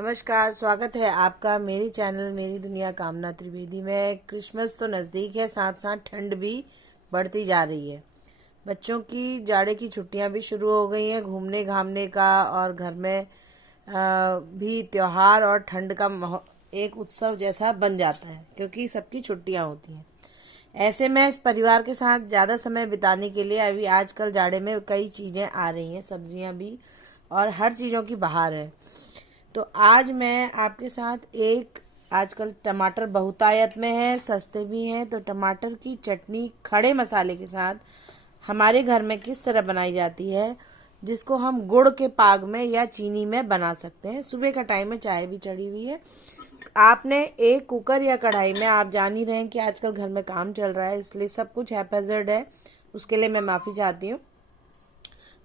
नमस्कार, स्वागत है आपका मेरी चैनल मेरी दुनिया कामना त्रिवेदी में। क्रिसमस तो नज़दीक है, साथ साथ ठंड भी बढ़ती जा रही है। बच्चों की जाड़े की छुट्टियां भी शुरू हो गई हैं, घूमने घामने का और घर में भी त्योहार और ठंड का एक उत्सव जैसा बन जाता है क्योंकि सबकी छुट्टियां होती हैं। ऐसे में इस परिवार के साथ ज़्यादा समय बिताने के लिए अभी आजकल जाड़े में कई चीज़ें आ रही हैं, सब्जियां भी, और हर चीज़ों की बहार है। तो आज मैं आपके साथ आजकल टमाटर बहुतायत में है, सस्ते भी हैं, तो टमाटर की चटनी खड़े मसाले के साथ हमारे घर में किस तरह बनाई जाती है, जिसको हम गुड़ के पाग में या चीनी में बना सकते हैं। सुबह का टाइम में चाय भी चढ़ी हुई है। आपने एक कुकर या कढ़ाई में, आप जान ही रहे हैं कि आजकल घर में काम चल रहा है, इसलिए सब कुछ हैपेजर्ड है, उसके लिए मैं माफ़ी चाहती हूँ।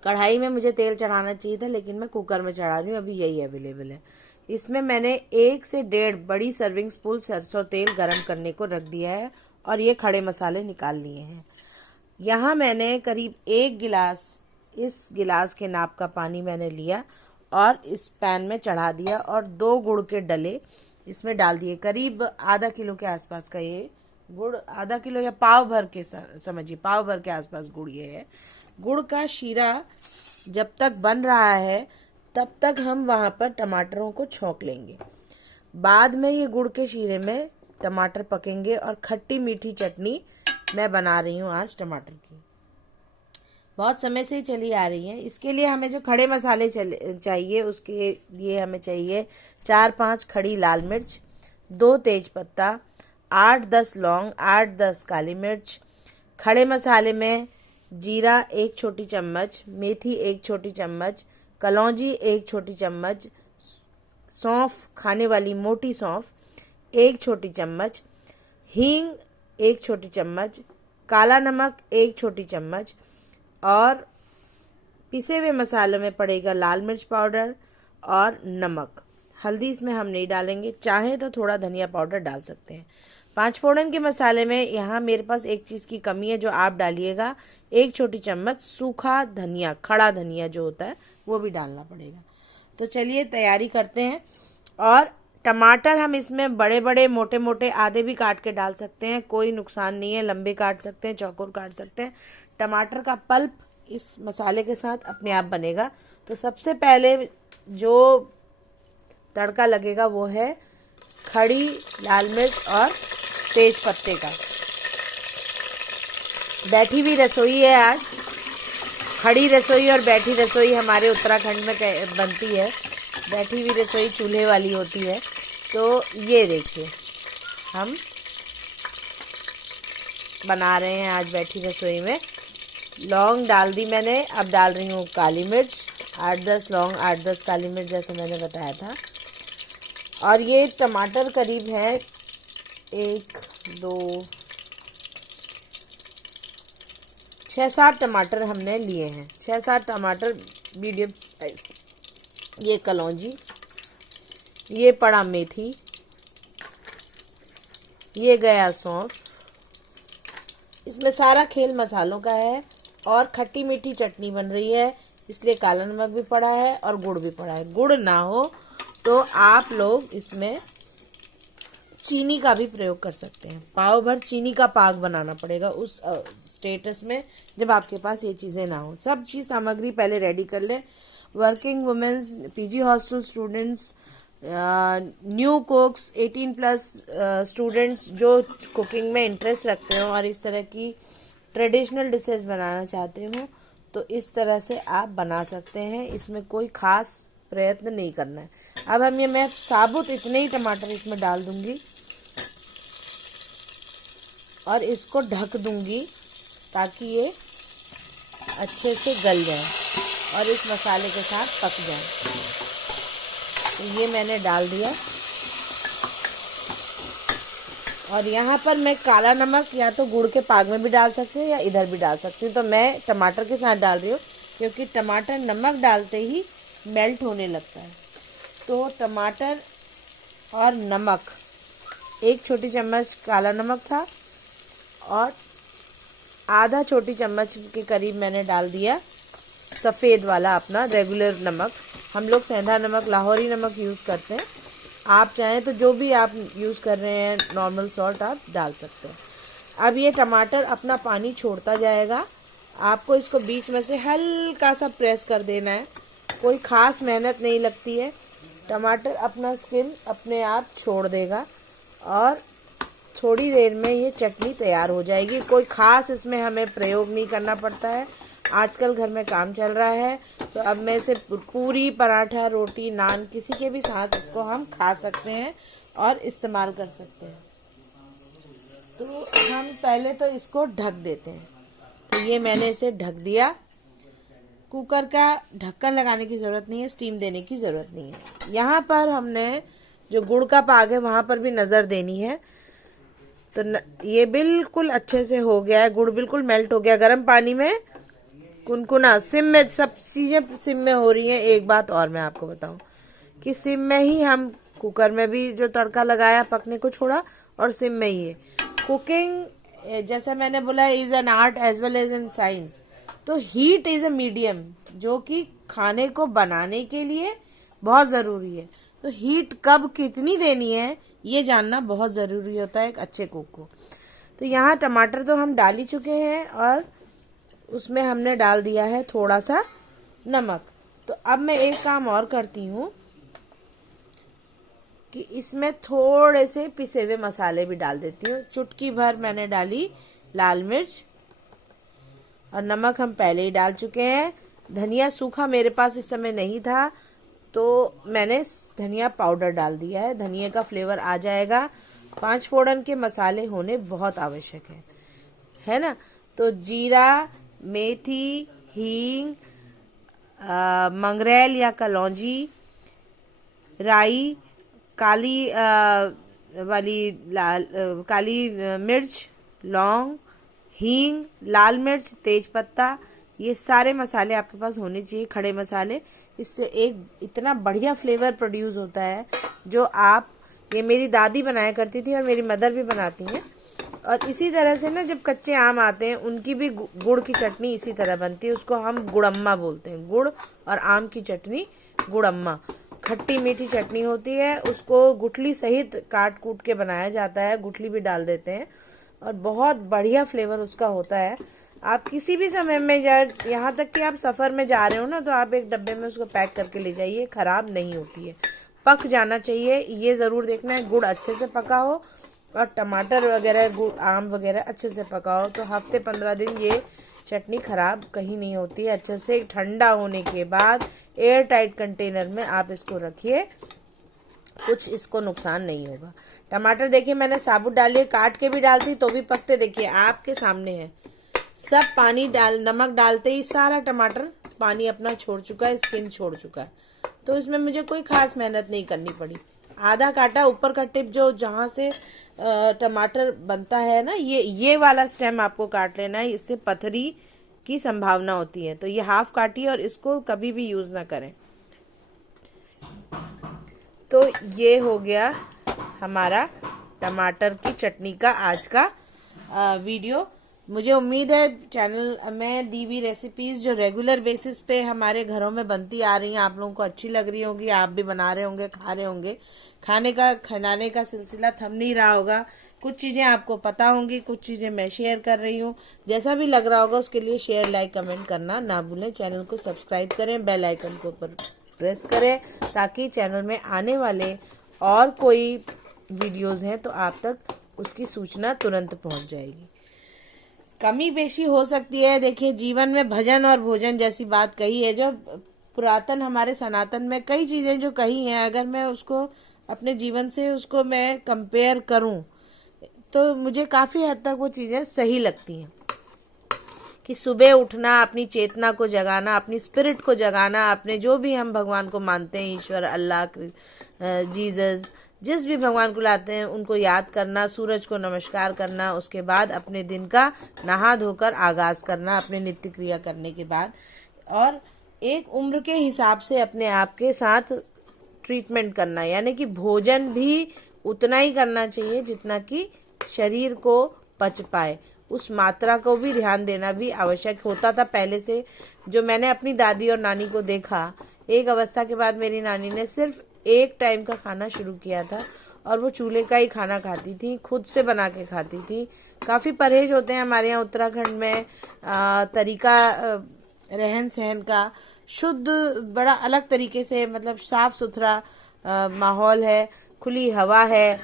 कढ़ाई में मुझे तेल चढ़ाना चाहिए था, लेकिन मैं कुकर में चढ़ा रही हूँ, अभी यही अवेलेबल है। इसमें मैंने 1 से 1.5 बड़ी सर्विंग स्पून सरसों तेल गरम करने को रख दिया है और ये खड़े मसाले निकाल लिए हैं। यहाँ मैंने करीब 1 गिलास, इस गिलास के नाप का पानी मैंने लिया और इस पैन में चढ़ा दिया और 2 गुड़ के डले इसमें डाल दिए। करीब आधा किलो के आसपास का ये गुड़, आधा किलो या पाव भर के, समझिए पाव भर के आसपास गुड़ ये है। गुड़ का शीरा जब तक बन रहा है तब तक हम वहाँ पर टमाटरों को छौंक लेंगे। बाद में ये गुड़ के शीरे में टमाटर पकेंगे और खट्टी मीठी चटनी मैं बना रही हूँ आज टमाटर की, बहुत समय से ही चली आ रही है। इसके लिए हमें जो खड़े मसाले चाहिए, उसके लिए हमें चाहिए 4-5 खड़ी लाल मिर्च, 2 तेज पत्ता, 8-10 लौंग, 8-10 काली मिर्च। खड़े मसाले में जीरा 1 छोटी चम्मच, मेथी 1 छोटी चम्मच, कलौंजी 1 छोटी चम्मच, सौंफ, खाने वाली मोटी सौंफ 1 छोटी चम्मच, हींग 1 छोटी चम्मच, काला नमक 1 छोटी चम्मच, और पिसे हुए मसालों में पड़ेगा लाल मिर्च पाउडर और नमक। हल्दी इसमें हम नहीं डालेंगे, चाहे तो थोड़ा धनिया पाउडर डाल सकते हैं। 5 फोड़न के मसाले में यहाँ मेरे पास एक चीज़ की कमी है जो आप डालिएगा, 1 छोटी चम्मच सूखा धनिया, खड़ा धनिया जो होता है वो भी डालना पड़ेगा। तो चलिए तैयारी करते हैं। और टमाटर हम इसमें बड़े बड़े मोटे मोटे आधे भी काट के डाल सकते हैं, कोई नुकसान नहीं है, लंबे काट सकते हैं, चौकोर काट सकते हैं। टमाटर का पल्प इस मसाले के साथ अपने आप बनेगा। तो सबसे पहले जो तड़का लगेगा वो है खड़ी लाल मिर्च और तेज पत्ते का। बैठी हुई रसोई है आज, खड़ी रसोई और बैठी रसोई हमारे उत्तराखंड में बनती है। बैठी हुई रसोई चूल्हे वाली होती है। तो ये देखिए हम बना रहे हैं आज बैठी रसोई में। लौंग डाल दी मैंने, अब डाल रही हूँ काली मिर्च, 8-10 लौंग, 8-10 काली मिर्च जैसे मैंने बताया था। और ये टमाटर करीब है 1, 2, 6-7 टमाटर हमने लिए हैं, 6-7 टमाटर मीडियम साइज। ये कलौंजी, ये पड़ा मेथी, ये गया सौंफ। इसमें सारा खेल मसालों का है और खट्टी मीठी चटनी बन रही है, इसलिए काला नमक भी पड़ा है और गुड़ भी पड़ा है। गुड़ ना हो तो आप लोग इसमें चीनी का भी प्रयोग कर सकते हैं। पाव भर चीनी का पाग बनाना पड़ेगा उस स्टेटस में जब आपके पास ये चीज़ें ना हो। सब चीज़ सामग्री पहले रेडी कर ले। Working womens, PG hostel students, new cooks, 18+ students जो कुकिंग में इंटरेस्ट रखते हो और इस तरह की ट्रेडिशनल डिशेस बनाना चाहते हो, तो इस तरह से आप बना सकते हैं। इसमें कोई ख़ास प्रयत्न नहीं करना है। अब मैं साबुत इतने ही टमाटर इसमें डाल दूंगी और इसको ढक दूंगी ताकि ये अच्छे से गल जाए और इस मसाले के साथ पक जाए। तो ये मैंने डाल दिया। और यहाँ पर मैं काला नमक या तो गुड़ के पाग में भी डाल सकती हूँ या इधर भी डाल सकती हूँ। तो मैं टमाटर के साथ डाल रही हूँ क्योंकि टमाटर नमक डालते ही मेल्ट होने लगता है। तो टमाटर और नमक, 1 छोटी चम्मच काला नमक था और आधा छोटी चम्मच के करीब मैंने डाल दिया सफ़ेद वाला अपना रेगुलर नमक, हम लोग सेंधा नमक, लाहौरी नमक यूज़ करते हैं। आप चाहें तो जो भी आप यूज़ कर रहे हैं नॉर्मल सॉल्ट आप डाल सकते हैं। अब ये टमाटर अपना पानी छोड़ता जाएगा। आपको इसको बीच में से हल्का सा प्रेस कर देना है, कोई ख़ास मेहनत नहीं लगती है। टमाटर अपना स्किन अपने आप छोड़ देगा और थोड़ी देर में ये चटनी तैयार हो जाएगी। कोई ख़ास इसमें हमें प्रयोग नहीं करना पड़ता है। आजकल घर में काम चल रहा है तो अब मैं इसे पूरी, पराठा, रोटी, नान किसी के भी साथ इसको हम खा सकते हैं और इस्तेमाल कर सकते हैं। तो हम पहले तो इसको ढक देते हैं। तो ये मैंने इसे ढक दिया। कुकर का ढक्कन लगाने की ज़रूरत नहीं है, स्टीम देने की ज़रूरत नहीं है। यहाँ पर हमने जो गुड़ का पाग है वहाँ पर भी नज़र देनी है। तो ये बिल्कुल अच्छे से हो गया है, गुड़ बिल्कुल मेल्ट हो गया। गर्म पानी में कुनकुना, सिम में, सब चीज़ें सिम में हो रही हैं। एक बात और मैं आपको बताऊं कि सिम में ही हम कुकर में भी जो तड़का लगाया पकने को छोड़ा और सिम में ही है। कुकिंग जैसा मैंने बोला is an art as well as an science. तो हीट इज़ अ मीडियम जो कि खाने को बनाने के लिए बहुत ज़रूरी है। तो हीट कब कितनी देनी है ये जानना बहुत ज़रूरी होता है एक अच्छे कुक को। तो यहाँ टमाटर तो हम डाल ही चुके हैं और उसमें हमने डाल दिया है थोड़ा सा नमक। तो अब मैं एक काम और करती हूँ कि इसमें थोड़े से पिसे हुए मसाले भी डाल देती हूँ। चुटकी भर मैंने डाली लाल मिर्च और नमक हम पहले ही डाल चुके हैं। धनिया सूखा मेरे पास इस समय नहीं था तो मैंने धनिया पाउडर डाल दिया है, धनिया का फ्लेवर आ जाएगा। 5 फोड़न के मसाले होने बहुत आवश्यक है ना। तो जीरा, मेथी, हींग, मंगरेल या कलौंजी, राई, काली काली मिर्च, लौंग, हींग, लाल मिर्च, तेज पत्ता, ये सारे मसाले आपके पास होने चाहिए, खड़े मसाले। इससे एक इतना बढ़िया फ्लेवर प्रोड्यूस होता है जो आप, ये मेरी दादी बनाया करती थी और मेरी मदर भी बनाती हैं। और इसी तरह से ना जब कच्चे आम आते हैं उनकी भी गुड़ की चटनी इसी तरह बनती है। उसको हम गुड़म्मा बोलते हैं। गुड़ और आम की चटनी गुड़म्मा, खट्टी मीठी चटनी होती है। उसको गुठली सहित काट कूट के बनाया जाता है, गुठली भी डाल देते हैं और बहुत बढ़िया फ्लेवर उसका होता है। आप किसी भी समय में यहाँ तक कि आप सफ़र में जा रहे हो ना तो आप एक डब्बे में उसको पैक करके ले जाइए, ख़राब नहीं होती है, पक जाना चाहिए। ये ज़रूर देखना है गुड़ अच्छे से पका हो और टमाटर वगैरह, गुड़, आम वगैरह अच्छे से पका हो। तो हफ्ते 15 दिन ये चटनी ख़राब कहीं नहीं होती है। अच्छे से ठंडा होने के बाद एयर टाइट कंटेनर में आप इसको रखिए, कुछ इसको नुकसान नहीं होगा। टमाटर देखिए मैंने साबुत डालिए, काट के भी डालती तो भी पकते, देखिए आपके सामने है। सब पानी नमक डालते ही सारा टमाटर पानी अपना छोड़ चुका है, स्किन छोड़ चुका है। तो इसमें मुझे कोई खास मेहनत नहीं करनी पड़ी। आधा काटा, ऊपर का टिप जो जहाँ से टमाटर बनता है ना, ये वाला स्टेम आपको काट लेना है, इससे पथरी की संभावना होती है। तो ये हाफ काटिए और इसको कभी भी यूज ना करें। तो ये हो गया हमारा टमाटर की चटनी का आज का वीडियो। मुझे उम्मीद है चैनल में दी हुई रेसिपीज़ जो रेगुलर बेसिस पे हमारे घरों में बनती आ रही हैं आप लोगों को अच्छी लग रही होगी, आप भी बना रहे होंगे, खा रहे होंगे। खिलाने का सिलसिला थम नहीं रहा होगा। कुछ चीज़ें आपको पता होंगी, कुछ चीज़ें मैं शेयर कर रही हूँ। जैसा भी लग रहा होगा उसके लिए शेयर, लाइक, कमेंट करना ना भूलें। चैनल को सब्सक्राइब करें, बेल आइकन को ऊपर प्रेस करें ताकि चैनल में आने वाले और कोई वीडियोज़ हैं तो आप तक उसकी सूचना तुरंत पहुँच जाएगी। कमी बेशी हो सकती है। देखिए जीवन में भजन और भोजन जैसी बात कही है, जो पुरातन हमारे सनातन में कई चीज़ें जो कही हैं, अगर मैं उसको अपने जीवन से उसको मैं कंपेयर करूं तो मुझे काफ़ी हद तक वो चीज़ें सही लगती हैं। कि सुबह उठना, अपनी चेतना को जगाना, अपनी स्पिरिट को जगाना, अपने जो भी हम भगवान को मानते हैं, ईश्वर, अल्लाह, जीसस, जिस भी भगवान को लाते हैं उनको याद करना, सूरज को नमस्कार करना, उसके बाद अपने दिन का नहा धोकर आगाज़ करना अपने नित्य क्रिया करने के बाद, और एक उम्र के हिसाब से अपने आप के साथ ट्रीटमेंट करना। यानी कि भोजन भी उतना ही करना चाहिए जितना कि शरीर को पच पाए, उस मात्रा को भी ध्यान देना भी आवश्यक होता था पहले से। जो मैंने अपनी दादी और नानी को देखा एक अवस्था के बाद मेरी नानी ने सिर्फ एक टाइम का खाना शुरू किया था और वो चूल्हे का ही खाना खाती थी, खुद से बना के खाती थी। काफ़ी परहेज होते हैं हमारे यहाँ उत्तराखंड में, तरीका रहन सहन का शुद्ध, बड़ा अलग तरीके से, मतलब साफ सुथरा माहौल है, खुली हवा है,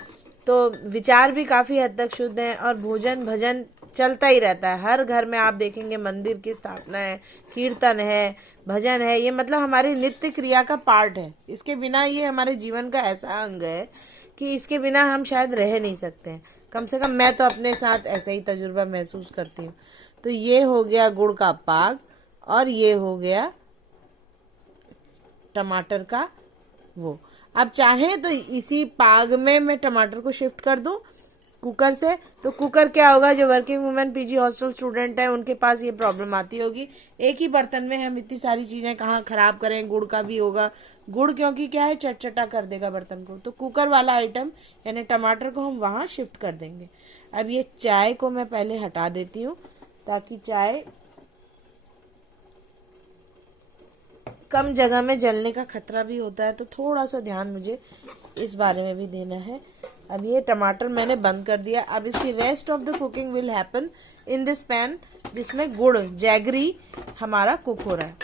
तो विचार भी काफ़ी हद तक शुद्ध हैं और भोजन भजन चलता ही रहता है। हर घर में आप देखेंगे मंदिर की स्थापना है, कीर्तन है, भजन है, ये मतलब हमारी नित्य क्रिया का पार्ट है। इसके बिना ये हमारे जीवन का ऐसा अंग है कि इसके बिना हम शायद रह नहीं सकते हैं। कम से कम मैं तो अपने साथ ऐसा ही तजुर्बा महसूस करती हूँ। तो ये हो गया गुड़ का पाग और ये हो गया टमाटर का वो। अब चाहे तो इसी पाग में मैं टमाटर को शिफ्ट कर दूं कुकर से, तो कुकर क्या होगा, जो working women PG hostel student है उनके पास ये प्रॉब्लम आती होगी। एक ही बर्तन में हम इतनी सारी चीजें कहाँ खराब करें, गुड़ का भी होगा, गुड़ क्योंकि क्या है चटचटा कर देगा बर्तन को, तो कुकर वाला आइटम यानी टमाटर को हम वहां शिफ्ट कर देंगे। अब ये चाय को मैं पहले हटा देती हूँ ताकि चाय कम जगह में जलने का खतरा भी होता है, तो थोड़ा सा ध्यान मुझे इस बारे में भी देना है। अब ये टमाटर मैंने बंद कर दिया। अब इसकी rest of the cooking will happen in this pan, जिसमें गुड़ जैगरी हमारा कुक हो रहा है।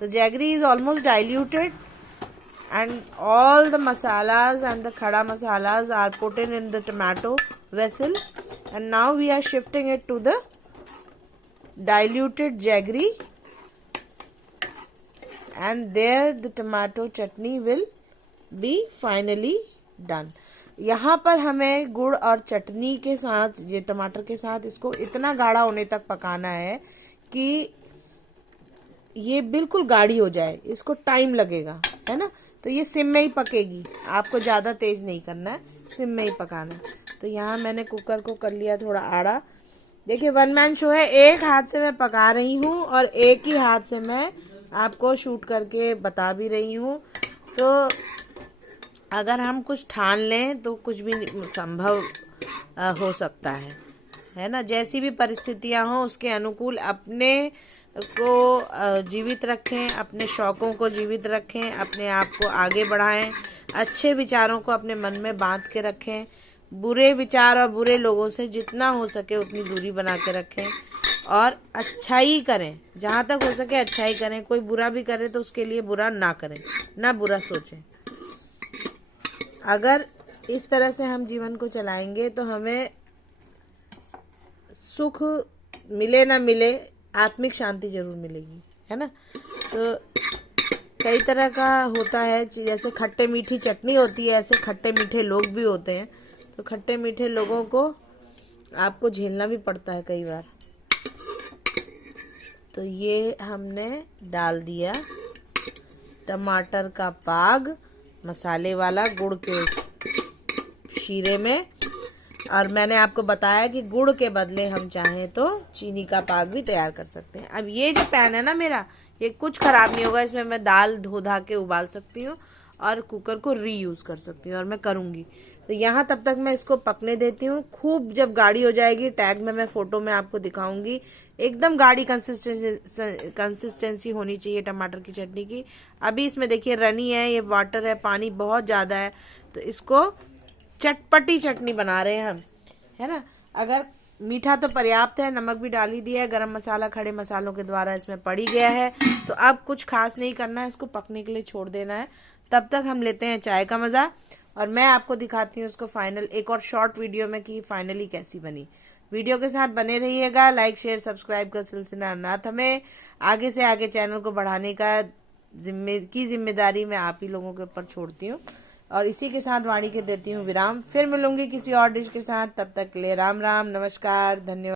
तो jaggery is almost diluted and all the masalas and the khada masalas are put in the tomato vessel and now we are shifting it to the diluted jaggery and there the tomato chutney will be finally done। यहाँ पर हमें गुड़ और चटनी के साथ, ये टमाटर के साथ, इसको इतना गाढ़ा होने तक पकाना है कि ये बिल्कुल गाढ़ी हो जाए। इसको टाइम लगेगा, है ना, तो ये सिम में ही पकेगी, आपको ज़्यादा तेज नहीं करना है, सिम में ही पकाना है। तो यहाँ मैंने कुकर को कर लिया थोड़ा आड़ा। देखिए वन मैन शो है, एक हाथ से मैं पका रही हूँ और एक ही हाथ से मैं आपको शूट करके बता भी रही हूँ। तो अगर हम कुछ ठान लें तो कुछ भी संभव हो सकता है ना। जैसी भी परिस्थितियाँ हों उसके अनुकूल अपने को जीवित रखें, अपने शौकों को जीवित रखें, अपने आप को आगे बढ़ाएं, अच्छे विचारों को अपने मन में बांध के रखें, बुरे विचार और बुरे लोगों से जितना हो सके उतनी दूरी बना के रखें और अच्छाई करें, जहाँ तक हो सके अच्छाई करें। कोई बुरा भी करे तो उसके लिए बुरा ना करें, ना बुरा सोचें। अगर इस तरह से हम जीवन को चलाएंगे तो हमें सुख मिले ना मिले, आत्मिक शांति जरूर मिलेगी, है ना। तो कई तरह का होता है, जैसे खट्टे मीठी चटनी होती है, ऐसे खट्टे मीठे लोग भी होते हैं। तो खट्टे मीठे लोगों को आपको झेलना भी पड़ता है कई बार। तो ये हमने डाल दिया टमाटर का पाग मसाले वाला गुड़ के शीरे में, और मैंने आपको बताया कि गुड़ के बदले हम चाहें तो चीनी का पाग भी तैयार कर सकते हैं। अब ये जो पैन है ना मेरा, ये कुछ खराब नहीं होगा, इसमें मैं दाल धो धा के उबाल सकती हूँ और कुकर को रीयूज कर सकती हूँ, और मैं करूँगी। तो यहाँ तब तक मैं इसको पकने देती हूँ। खूब जब गाढ़ी हो जाएगी, टैग में मैं फोटो में आपको दिखाऊंगी, एकदम गाढ़ी कंसिस्टेंसी होनी चाहिए टमाटर की चटनी की। अभी इसमें देखिए रनी है, ये वाटर है, पानी बहुत ज़्यादा है, तो इसको चटपटी चटनी बना रहे हैं हम, है ना। अगर मीठा तो पर्याप्त है, नमक भी डाल ही दिया है, गरम मसाला खड़े मसालों के द्वारा इसमें पड़ ही गया है, तो अब कुछ खास नहीं करना है, इसको पकने के लिए छोड़ देना है। तब तक हम लेते हैं चाय का मज़ा और मैं आपको दिखाती हूँ उसको फाइनल एक और शॉर्ट वीडियो में कि फाइनली कैसी बनी। वीडियो के साथ बने रहिएगा। लाइक शेयर सब्सक्राइब का सिलसिला अनाथ हमें आगे से आगे चैनल को बढ़ाने का जिम्मेदारी मैं आप ही लोगों के ऊपर छोड़ती हूँ। और इसी के साथ वाणी के देती हूँ विराम। फिर मिलूंगी किसी और डिश के साथ, तब तक के लिए राम राम, नमस्कार, धन्यवाद।